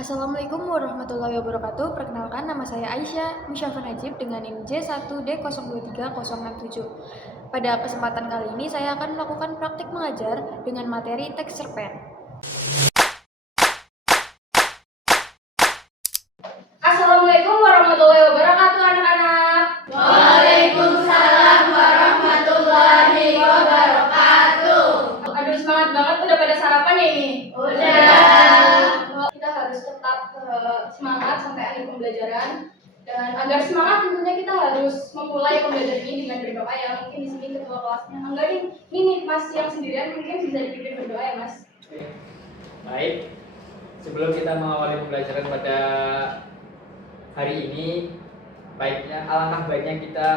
Assalamualaikum warahmatullahi wabarakatuh. Perkenalkan, nama saya Aisyah Musyafa Najib dengan NIM J1D023067. Pada kesempatan kali ini saya akan melakukan praktik mengajar dengan materi teks cerpen. Assalamualaikum warahmatullahi wabarakatuh, anak-anak. Waalaikumsalam warahmatullahi wabarakatuh. Aduh, semangat banget, udah pada sarapan ya ini? Udah. Kita harus tetap semangat sampai akhir pembelajaran. Dan agar semangat tentunya kita harus memulai pembelajaran ini dengan berdoa ya. Mungkin di sini ketua kelasnya enggak nih, ini Mas yang sendirian mungkin bisa dipimpin berdoa ya, Mas. Baik, sebelum kita mengawali pembelajaran pada hari ini, alangkah baiknya kita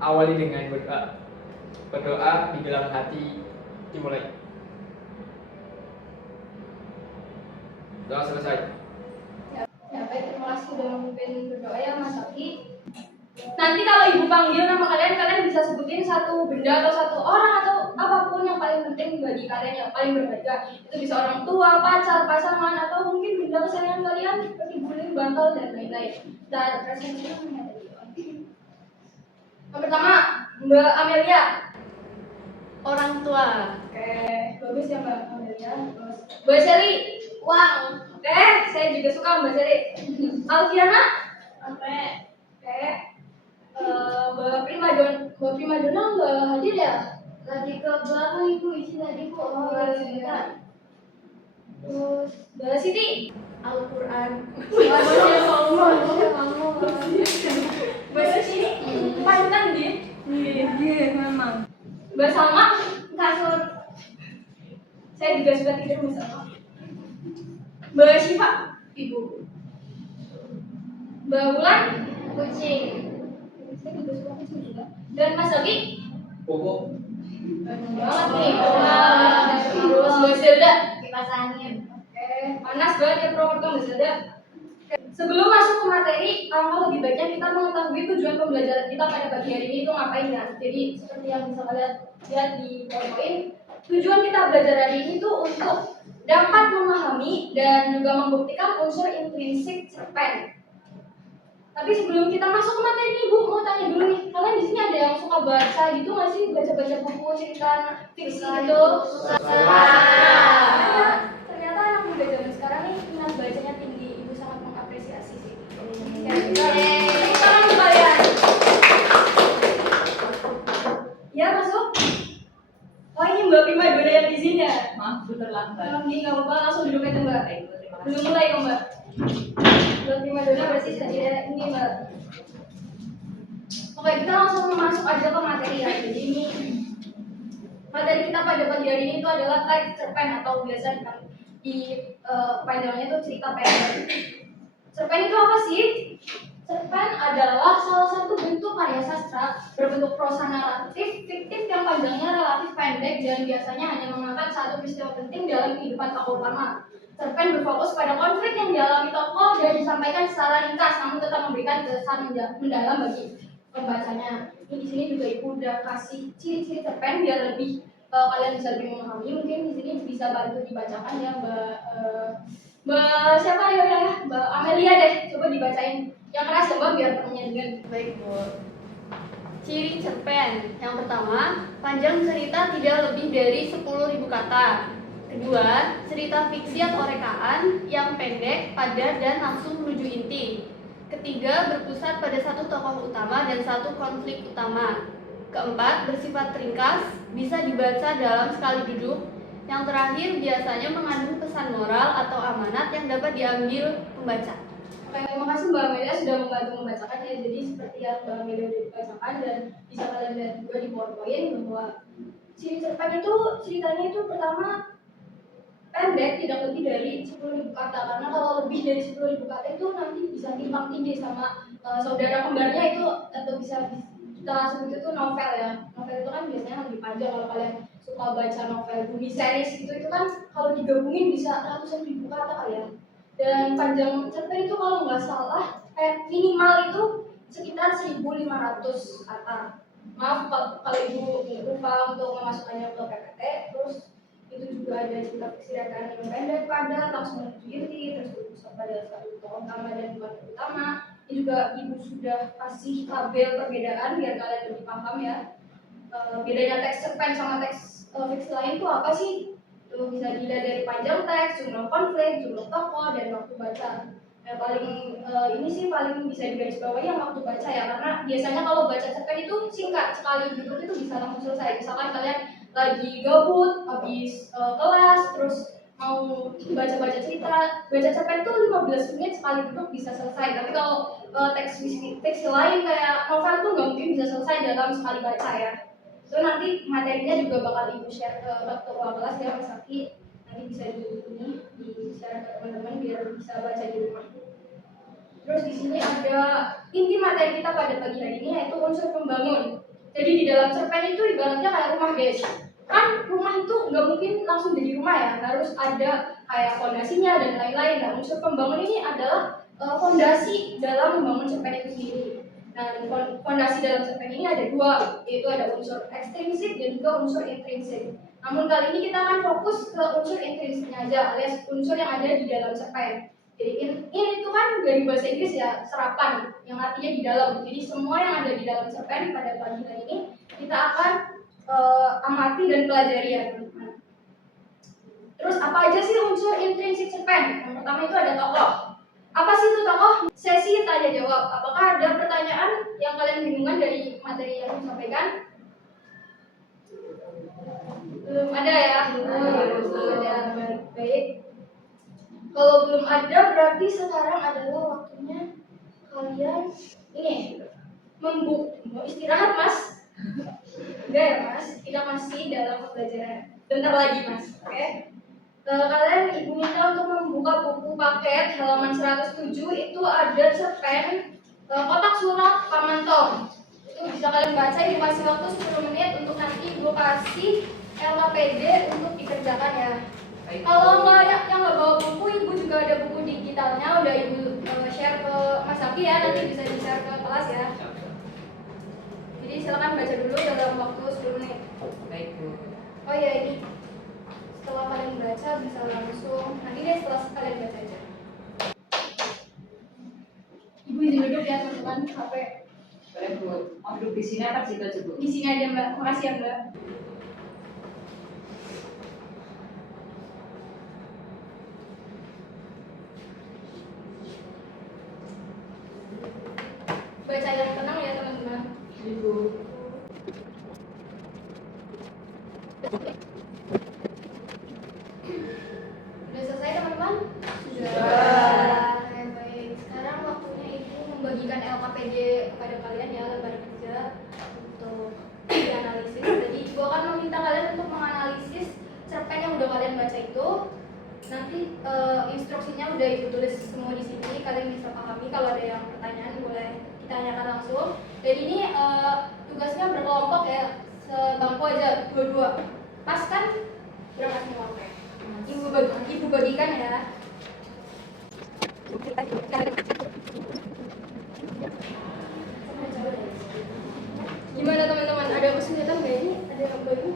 awali dengan berdoa. Berdoa di dalam hati dimulai. Doa selesai. Ya baik, terima kasih sudah memimpin berdoa ya Mas Aki. Nanti kalau ibu panggil nama kalian bisa sebutin satu benda atau satu orang atau apapun yang paling penting bagi kalian, yang paling berharga. Itu bisa orang tua, pacar, pasangan, atau mungkin benda kesayangan kalian seperti guling, bantal, dan lain-lain. Dan presentasinya namanya tadi. Yang pertama, Mbak Amelia. Orang tua. Oke, bagus ya Mbak Amelia. Terus Mbak Shelly. Uang. Oke, saya juga suka Mbak Shelly. Alfiana. Oke. Oke. Mbak Primadona nggak hadir ya? Lagi ke belakang ibu isi tadi kok. Oh iya. Terus Mbak Siti. Al-Quran. Mbak Siti panjang dia. Iya memang. Mbak Salma kasur. Saya juga suka tidur Mbak Salma. Mbak Syifa ibu. Mbak Wulan kucing. Saya juga suka kucing juga. Dan Mas Zoki Pupuk. banget nih. Terus Mbak Zelda. Kipas angin. Oke, panas banget ya Prof. Mbak Zelda. Sebelum masuk ke materi, alangkah lebih baiknya kita mengetahui tujuan pembelajaran kita pada pagi hari ini itu ngapain ya. Jadi seperti yang bisa kalian lihat di PowerPoint, tujuan kita belajar hari ini itu untuk dapat memahami dan juga membuktikan unsur intrinsik cerpen. Tapi sebelum kita masuk ke materi ini, Bu, mau tanya dulu nih, kalian di sini ada yang suka baca gitu nggak sih, baca-baca buku cerita fiksi gitu? Ternyata anak muda zaman sekarang nih minat bacanya tinggi, Ibu sangat mengapresiasi sih. Sekarang kalian. Ya masuk. Oh ini Mbak Prima Dona yang di sini ya? Maaf, terlambat. Ini nggak apa-apa, langsung duduk aja Mbak. Belum mulai kok Mbak. Mbak Prima Dona berarti saya ini Mbak. Oke, kita langsung masuk aja ke materi ya. Jadi ini materi kita pada pagi hari ini itu adalah teks cerpen atau biasa panjangnya itu cerita pendek. Cerpen itu apa sih? Cerpen adalah salah satu bentuk karya sastra berbentuk prosa naratif fiktif yang panjangnya relatif pendek dan biasanya hanya mengangkat satu peristiwa penting dalam kehidupan tokoh utama. Cerpen berfokus pada konflik yang dialami tokoh dan disampaikan secara ringkas, namun tetap memberikan kesan mendalam bagi pembacanya. Ini di sini juga Ibu udah kasih ciri-ciri cerpen biar lebih kalian bisa lebih memahami. Mungkin di sini bisa bantu dibacakan ya Mbak siapa ya? Mbak Amelia deh, coba dibacain yang keras ya Mbak biar temennya dengan. Baik, Bu. Ciri cerpen. Yang pertama, panjang cerita tidak lebih dari 10.000 kata. Kedua, cerita fiksi atau rekaan yang pendek, padat, dan langsung menuju inti. Ketiga, berpusat pada satu tokoh utama dan satu konflik utama. Keempat, bersifat ringkas, bisa dibaca dalam sekali duduk. Yang terakhir, biasanya mengandung pesan moral atau amanat yang dapat diambil pembaca. Oke, terima kasih Mbak Amelia sudah membantu membacakan ya. Jadi seperti yang Mbak Amelia sudah dibacakan dan bisa kalian lihat juga di PowerPoint bahwa ciri cerpen itu ceritanya itu pertama pendek, tidak lebih dari 10.000 kata, karena kalau lebih dari 10.000 kata itu nanti bisa timpang tindih sama saudara kembarnya itu, atau bisa kita sebut itu novel ya. Novel itu kan biasanya lebih panjang. Kalau kalian suka baca novel bumi series itu kan kalau digabungin bisa ratusan ribu kata kalian. Dan panjang cerpen itu kalau nggak salah minimal itu sekitar 1.500 kata. Maaf kalau Ibu lupa untuk memasukkannya ke PPT. Terus itu juga ada cerita fiksi rekaan yang pendek, padat, langsung menuju inti, terus berpusat pada ada satu tokoh utama dan dua tokoh utama. Ini juga ibu sudah kasih tabel perbedaan biar kalian lebih paham ya. Bedanya teks cerpen sama teks fiksi lain itu apa sih? Tuh bisa dilihat dari panjang teks, jumlah konflik, jumlah tokoh, dan waktu baca. Yang paling ini sih paling bisa digarisbawahi yang waktu baca ya, karena biasanya kalau baca cerpen itu singkat, sekali duduk itu bisa langsung selesai. Misalkan kalian lagi gabut, habis kelas, terus mau baca-baca cerita, baca cerpen itu 15 menit sekali duduk bisa selesai. Tapi kalau teks lain kayak novel tuh nggak mungkin bisa selesai dalam sekali baca ya. So nanti materinya juga bakal ibu share ke ketua kelas ya Mas Aki. Nanti bisa di share ke teman-teman biar bisa baca di rumah. Terus di sini ada inti materi kita pada pagi hari ini yaitu unsur pembangun. Jadi di dalam cerpen itu ibaratnya kayak rumah guys. Kan rumah itu nggak mungkin langsung jadi rumah ya, harus ada kayak fondasinya dan lain-lain. Nah unsur pembangun ini adalah fondasi dalam membangun cerpen itu sendiri. Nah, fondasi dalam cerpen ini ada dua, yaitu ada unsur ekstrinsik dan juga unsur intrinsik. Namun kali ini kita akan fokus ke unsur intrinsiknya aja, alias unsur yang ada di dalam cerpen. Jadi ini itu kan dari bahasa Inggris ya, serapan, yang artinya di dalam. Jadi semua yang ada di dalam cerpen pada pagi hari ini kita akan amati dan pelajari ya teman-teman. Terus apa aja sih unsur intrinsik cerpen? Yang pertama itu ada tokoh. Apa sih itu tokoh? Sesi tanya jawab. Apakah ada pertanyaan yang kalian bingungkan dari materi yang disampaikan? Belum ada ya? Belum ada. Baik. Kalau belum ada berarti sekarang adalah waktunya kalian ini mau istirahat Mas? Enggak ya Mas? Kita masih dalam pembelajaran. Bentar lagi Mas, oke? Kalian ibu minta untuk membuka buku paket halaman 107 itu ada cerpen kotak surat Paman Tom. Itu bisa kalian baca, ini kasih waktu 10 menit untuk nanti ibu kasih LKPD untuk dikerjakan ya. Kalau nggak yang nggak bawa buku, ibu juga ada buku digitalnya udah ibu share ke Mas Aki ya, nanti bisa di share ke kelas ya. Jadi silakan baca dulu dalam waktu 10 menit. Baik Bu. Oh ya ini setelah kalian baca bisa langsung nanti deh setelah kalian baca aja. Ibu izin duduk ya teman-teman, capek. Boleh Bu. Mau duduk di sini apa di situ aja Bu? Di sini aja Mbak, makasih ya Mbak. Baca yang tenang ya teman-teman. Ibu. Sudah selesai teman-teman? Sudah. Baik. Sekarang waktunya ibu membagikan LKPD kepada kalian ya, lembar kerja untuk dianalisis. Jadi ibu akan meminta kalian untuk menganalisis cerpen yang udah kalian baca itu. Nanti instruksinya udah ibu tulis semua di sini. Kalian bisa pahami. Kalau ada yang pertanyaan boleh ditanyakan langsung. Dan ini tugasnya berkelompok ya, sebangku aja dua-dua. Pas kan? Berangkat semua. Ibu bagikan ya. Gimana teman-teman? Ada kesulitan nggak ini? Ada yang baru?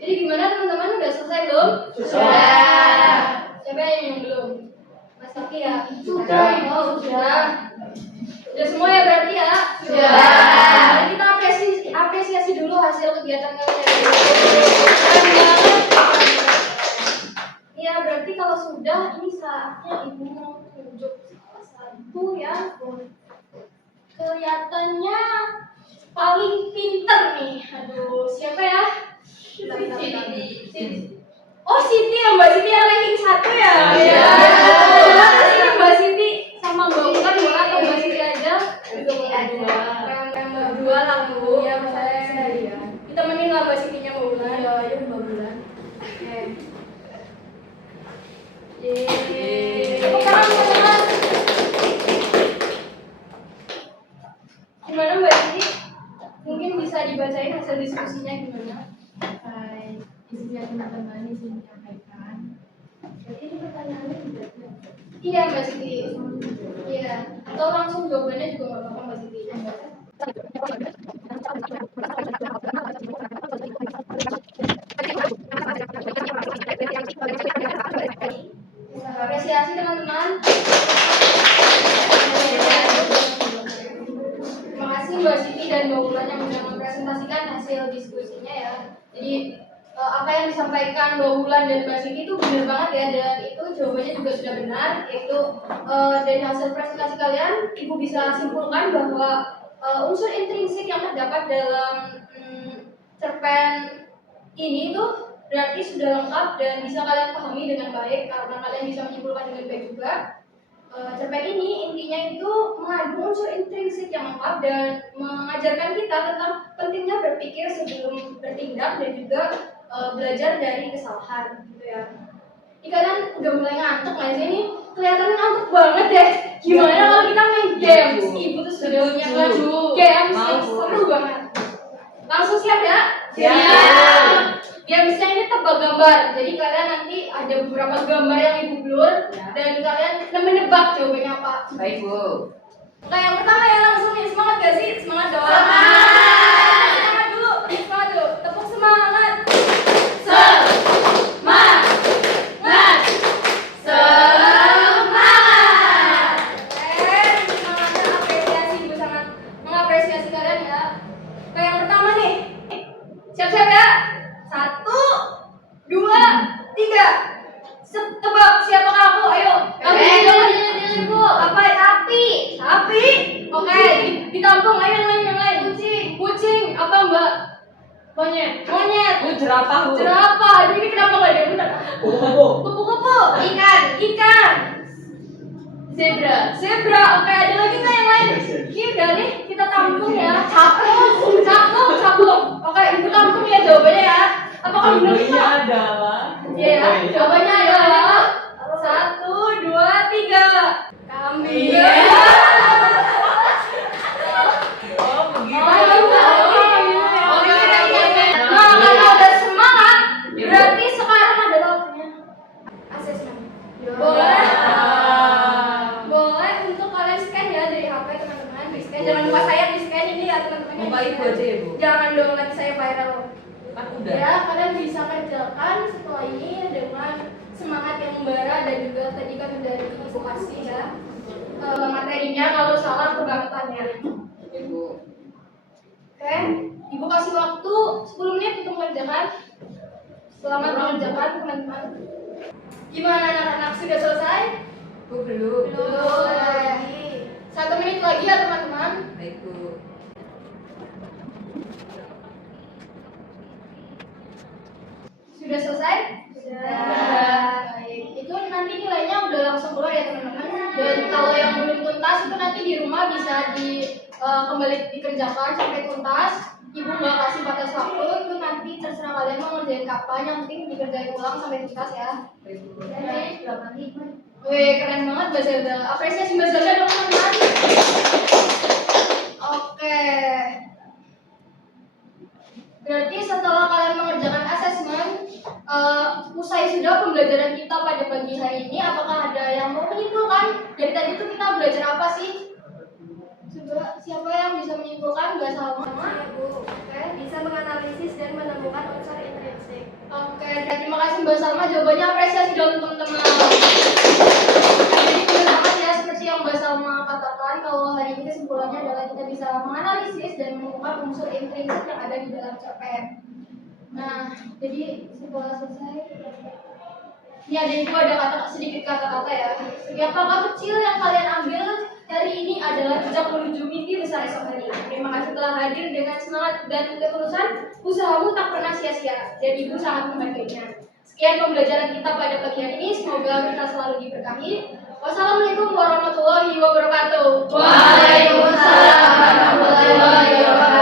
Jadi gimana teman-teman? Udah selesai belum? Sudah. Siapa yang belum? Mas Taki ya? Sudah. Oh sudah. Udah semua ya berarti ya? Sudah. Mari kita apresiasi dulu hasil kegiatan kalian. Keren banget. Ya berarti kalau sudah ini saatnya ibu mau tunjuk salah satu yang kelihatannya paling pinter nih. Aduh siapa ya? Siti. Oh Siti ya, Mbak Siti yang ranking 1 ya? Iya. Ini Mbak Siti sama Mbak Ulan boleh atau Mbak Siti aja? Siti aja. Mbak dua lah Bu. Iya boleh. Iya. Ditemenin lah Mbak Sitinya Mbak Ulan. Iya, Mbak Bulan. Oke. Yeay. Tepuk tangan teman-teman. Gimana Mbak Siti? Mungkin bisa dibacain hasil diskusinya gimana? Baik. Isinya teman-teman di sini menyampaikan. Jadi ini pertanyaannya tidak. Iya Mbak Siti. Iya. Atau langsung jawabannya juga nggak apa-apa Mbak Siti. sudah mempresentasikan hasil diskusinya ya. Jadi apa yang disampaikan Mbak Wulan dan Mbak Siti itu benar banget ya, dan itu jawabannya juga sudah benar, yaitu dari hasil presentasi kalian Ibu bisa simpulkan bahwa unsur intrinsik yang terdapat dalam cerpen ini tuh berarti sudah lengkap dan bisa kalian pahami dengan baik karena kalian bisa menyimpulkan dengan baik juga. Cerpen ini intinya itu mengandung unsur intrinsik yang lengkap dan mengajarkan kita tentang pentingnya berpikir sebelum bertindak dan juga belajar dari kesalahan gitu ya. Ini kalian udah mulai ngantuk nggak sih? Ini kelihatannya ngantuk banget deh. Gimana kalau kita main games? Ibu tuh sudah punya games yang seru banget. Langsung siap ya? Siap. Gamesnya ini tebak gambar. Jadi kalian nanti ada beberapa gambar yang Ibu blur dan kalian menebak jawabannya apa. Baik, Bu. Oke, yang pertama ya langsung nih, semangat gak sih? Semangat dong. Semangat dulu, semangat dulu. Tepuk semangat. Semangat. Semangat. Semangatnya apresiasi, Ibu sangat mengapresiasi kalian ya. Oke, yang pertama nih. Siap-siap ya. 1, 2, 3. Tebak siapakah aku? Ayo. Bu. Apa? Sapi. Oke, ditampung. Ayo yang lain. Kucing. Apa, Mbak? Monyet. Bu, jerapah, Bu. Jerapah. Ini kenapa nggak ada yang benar? Kupu-kupu. Ikan. Zebra. Oke, ada lagi nggak yang lain? Ini udah nih, kita tampung ya. Capung. Oke, Ibu tampung ya jawabannya ya. Apakah benar kita? adalah Iya ya, jawabannya adalah 1, 2, 3. Kambing. Oh, begitu. Nah, karena udah semangat, berarti sekarang adalah waktunya asesmen. Boleh untuk kalian scan ya dari HP teman-teman. Di scan, jangan lupa saya di scan ini ya teman-teman. Muka Ibu aja ya, Bu. Jangan dong, nanti saya viral. Kan udah. Ya, kalian bisa kerjakan setelah ini dengan semangat yang membara dan juga tadi kan udah Ibu kasih ya materinya, kalau salah kebangetannya. Ibu. Oke, Ibu kasih waktu 10 menit untuk mengerjakan. Selamat mengerjakan teman-teman. Gimana anak-anak, sudah selesai? Bu, belum. Belum. 1 menit lagi ya teman-teman. Baik, Bu. Sudah selesai? Sudah. Baik. Itu nanti nilainya udah langsung keluar ya teman-teman. Dan kalau yang belum tuntas itu nanti di rumah bisa kembali dikerjakan sampai tuntas. Ibu nggak kasih batas waktu, itu nanti terserah kalian mau ngerjain kapan. Yang penting dikerjain ulang sampai tuntas ya. Baik, Bu. Wih, keren banget Mbak Zelda. Apresiasi Mbak Zelda dong teman-teman. Oke. Berarti setelah kalian mengerjakan asesmen, usai sudah pembelajaran kita pada pagi hari ini, apakah ada yang mau menyimpulkan? Dari tadi tuh kita belajar apa sih? Coba siapa yang bisa menyimpulkan? Nggak salah. Bu, bisa menganalisis dan menemukan unsur intrinsik. Oke, terima kasih Mbak Salma. Jawabannya apresiasi dong teman-teman. Jadi benar banget ya seperti yang Mbak Salma katakan, kalau hari ini kesimpulannya adalah kita bisa menganalisis dan menemukan unsur intrinsik yang ada di dalam cerpen. Nah, jadi setelah selesai, ini ada sedikit kata-kata ya. Setiap langkah kecil yang kalian ambil hari ini adalah jejak menuju mimpi besar esok hari. Terima kasih telah hadir dengan semangat dan ketulusan. Usahamu tak pernah sia-sia dan Ibu sangat menghargainya. Sekian pembelajaran kita pada pagi hari ini. Semoga kita selalu diberkahi. Wassalamualaikum warahmatullahi wabarakatuh. Waalaikumsalam warahmatullahi wabarakatuh.